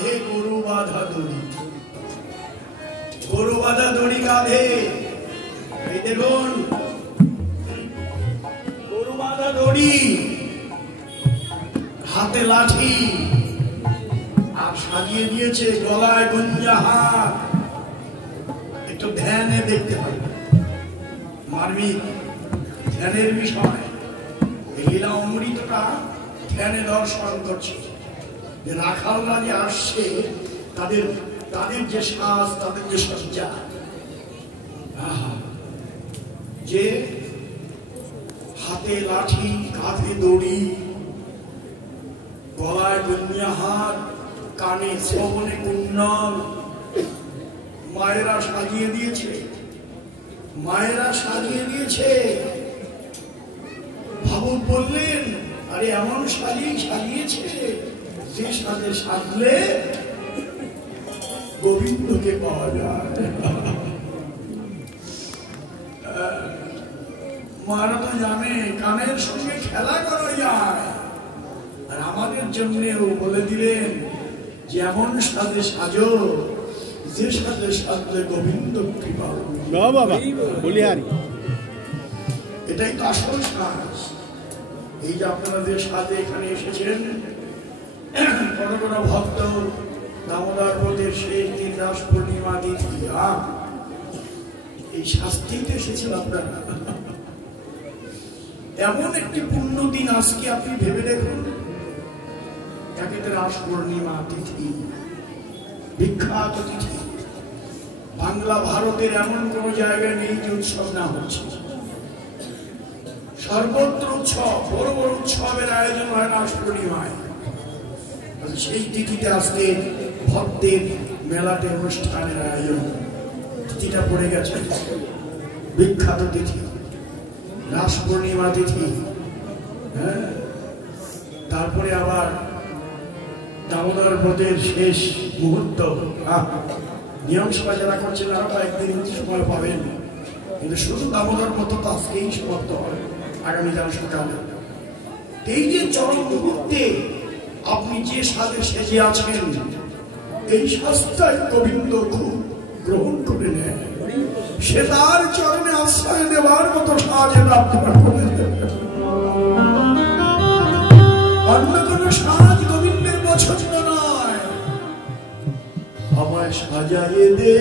কাঁধে গরু বাঁধা দড়ি, গরু বাঁধা দড়ি কাঁধে। এই দেখুন গরু বাঁধা দড়ি, হাতে লাঠি, আর সাজিয়ে দিয়েছে গলায় গঞ্জা হাত। একটু ধ্যানে দেখতে হবে, মার্মিক ধ্যানের বিষয়। এই লীলা অমৃতটা ধ্যানে দর্শন করছে যে রাখালরা যে আসছে, তাদের তাদের যে শ্বাস, তাদের যে সজ্জা, যে হাতে লাঠি, কাঁধে দড়ি, গলায় গঞ্জা হাত, কানে শ্রবণে কুণ্ডল, মায়েরা সাজিয়ে দিয়েছে, মায়েরা সাজিয়ে দিয়েছে। ভাবুক বললেন, আরে এমন সাজিয়েছে যে সাজে সাজলে গোবিন্দকে পাওয়া যায়। মারা তো জানে কানের সঙ্গে খেলা করা যায়, আর আমাদের জন্যও বলে দিলেন যে এমন সাজে সাজো যে সাজে সাজলে গোবিন্দ কৃপা। এটাই তো আসল সাজ। এই যে আপনারা যে সাজে এখানে এসেছেন, কোন কোন ভক্ত দামোদর ব্রতের শেষ দিন রাস পূর্ণিমা তিথি, এই শাস্তিতে এসেছেন আপনারা। এমন একটি পূর্ণ দিন আজকে আপনি ভেবে দেখুন, একেতে রাস পূর্ণিমা তিথি, বিখ্যাত তিথি। বাংলা ভারতের এমন কোন জায়গায় নেই যে উৎসব না হচ্ছে। সর্বত্র উৎসব, বড় বড় উৎসবের আয়োজন হয় রাস পূর্ণিমায়। সেই তিথিতে আজকে ভক্তের মেলাতে অনুষ্ঠানের আয়োজন। তিথিটা পড়ে গেছে, বিখ্যাত তিথি রাস পূর্ণিমা তিথি। হ্যাঁ, তারপরে আবার দামোদর ব্রতের শেষ মুহূর্ত। নিয়ম সভা যারা করছেন আরো কয়েকদিন সময় পাবেন, কিন্তু শুধু দামোদর ব্রত তো আজকেই সমাপ্ত হয়, আগামীকাল সকালে। এই যে চরম মুহূর্তে আপনি যে সাজে সেজে আছেন, এই সাজটাই গোবিন্দ খুব গ্রহণ করে নেয়। সে তার চরণে আশ্রয় দেওয়ার মতো সাজ আপনার করে দেবেন। অন্য কোন সাজ গোবিন্দের পছন্দ নয়। আমায় সাজাইয়ে দে